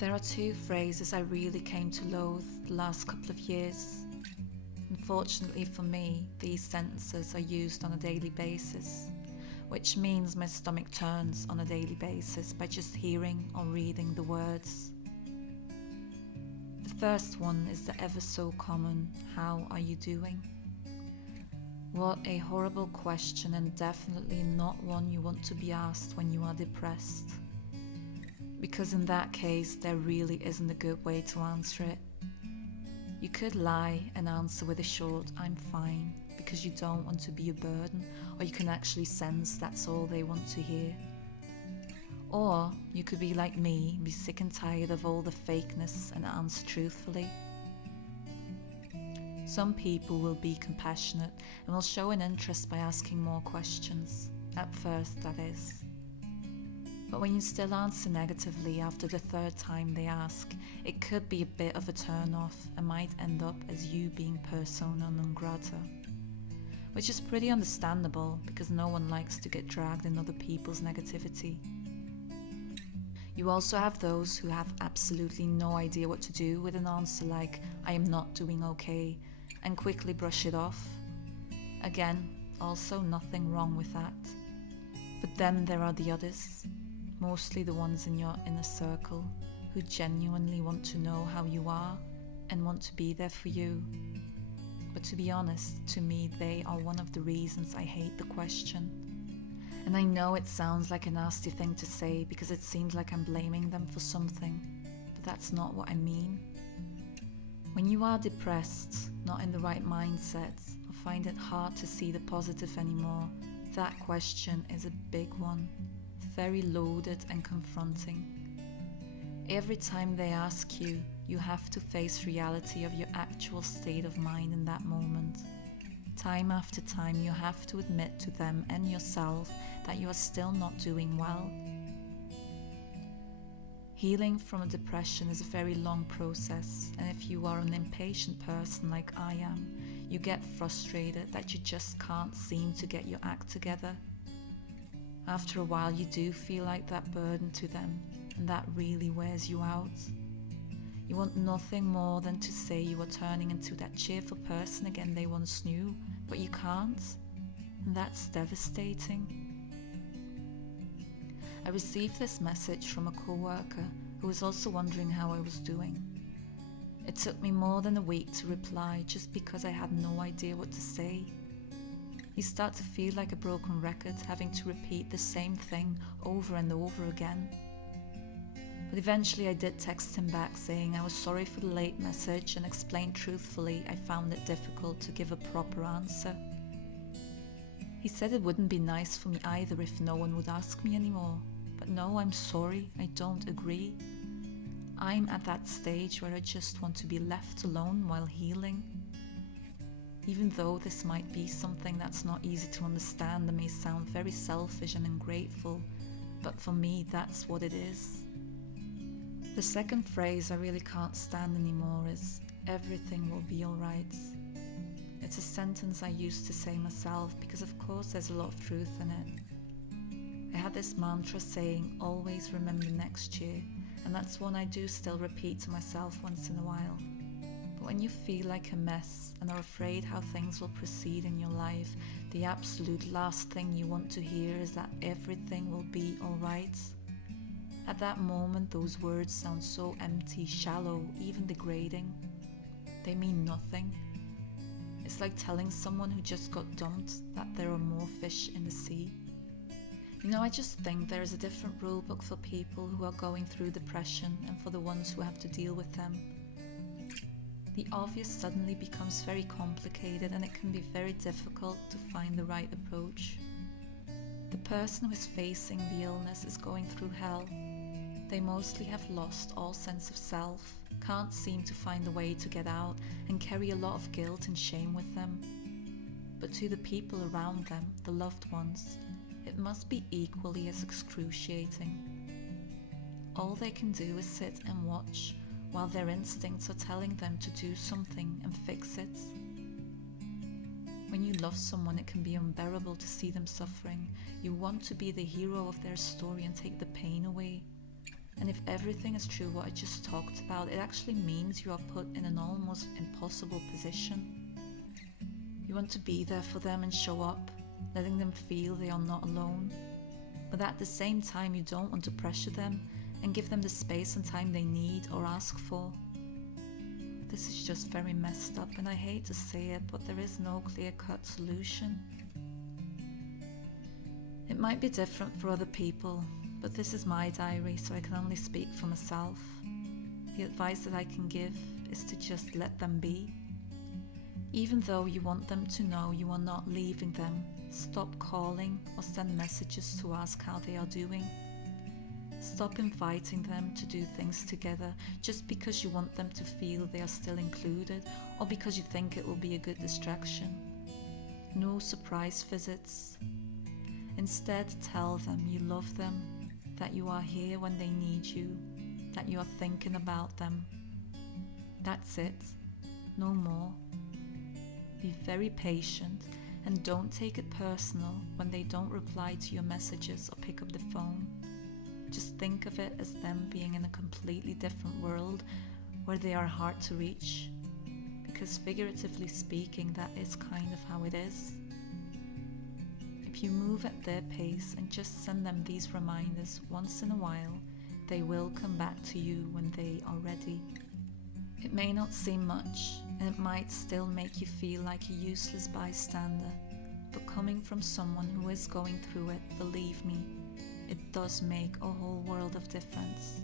There are two phrases I really came to loathe the last couple of years. Unfortunately for me, these sentences are used on a daily basis, which means my stomach turns on a daily basis by just hearing or reading the words. The first one is the ever so common, "How are you doing?" What a horrible question, and definitely not one you want to be asked when you are depressed. Because in that case, there really isn't a good way to answer it. You could lie and answer with a short "I'm fine," because you don't want to be a burden, or you can actually sense that's all they want to hear. Or you could be like me, be sick and tired of all the fakeness and answer truthfully. Some people will be compassionate and will show an interest by asking more questions, at first that is. But when you still answer negatively after the third time they ask, it could be a bit of a turn-off and might end up as you being persona non grata. Which is pretty understandable, because no one likes to get dragged in other people's negativity. You also have those who have absolutely no idea what to do with an answer like "I am not doing okay," and quickly brush it off. Again, also nothing wrong with that. But then there are the others, mostly the ones in your inner circle, who genuinely want to know how you are and want to be there for you. But to be honest, to me they are one of the reasons I hate the question. And I know it sounds like a nasty thing to say, because it seems like I'm blaming them for something, but that's not what I mean. When you are depressed, not in the right mindset, or find it hard to see the positive anymore, that question is a big one, very loaded and confronting. Every time they ask you, you have to face reality of your actual state of mind in that moment. Time after time, you have to admit to them and yourself that you are still not doing well. Healing from a depression is a very long process, and if you are an impatient person like I am, you get frustrated that you just can't seem to get your act together. After a while, you do feel like that burden to them, and that really wears you out. You want nothing more than to say you are turning into that cheerful person again they once knew, but you can't, and that's devastating. I received this message from a co-worker who was also wondering how I was doing. It took me more than a week to reply, just because I had no idea what to say. You start to feel like a broken record, having to repeat the same thing over and over again. But eventually I did text him back saying I was sorry for the late message and explained truthfully I found it difficult to give a proper answer. He said it wouldn't be nice for me either if no one would ask me anymore. But no, I'm sorry, I don't agree. I'm at that stage where I just want to be left alone while healing. Even though this might be something that's not easy to understand and may sound very selfish and ungrateful, but for me that's what it is. The second phrase I really can't stand anymore is "everything will be alright." It's a sentence I used to say myself, because of course there's a lot of truth in it. I had this mantra saying "always remember next year," and that's one I do still repeat to myself once in a while. But when you feel like a mess and are afraid how things will proceed in your life, the absolute last thing you want to hear is that everything will be alright. At that moment, those words sound so empty, shallow, even degrading. They mean nothing. It's like telling someone who just got dumped that there are more fish in the sea. I just think there is a different rulebook for people who are going through depression and for the ones who have to deal with them. The obvious suddenly becomes very complicated, and it can be very difficult to find the right approach. The person who is facing the illness is going through hell. They mostly have lost all sense of self, can't seem to find a way to get out, and carry a lot of guilt and shame with them. But to the people around them, the loved ones, it must be equally as excruciating. All they can do is sit and watch, while their instincts are telling them to do something and fix it. When you love someone, it can be unbearable to see them suffering. You want to be the hero of their story and take the pain away. And if everything is true what I just talked about, it actually means you are put in an almost impossible position. You want to be there for them and show up, letting them feel they are not alone. But at the same time, you don't want to pressure them and give them the space and time they need or ask for. This is just very messed up, and I hate to say it, but there is no clear-cut solution. It might be different for other people, but this is my diary, so I can only speak for myself. The advice that I can give is to just let them be. Even though you want them to know you are not leaving them, stop calling or send messages to ask how they are doing. Stop inviting them to do things together just because you want them to feel they are still included or because you think it will be a good distraction. No surprise visits. Instead, tell them you love them, that you are here when they need you, that you are thinking about them. That's it. No more. Be very patient and don't take it personal when they don't reply to your messages or pick up the phone. Just think of it as them being in a completely different world where they are hard to reach, because figuratively speaking, that is kind of how it is. If you move at their pace and just send them these reminders once in a while, they will come back to you when they are ready. It may not seem much, and it might still make you feel like a useless bystander, but coming from someone who is going through it, believe me, it does make a whole world of difference.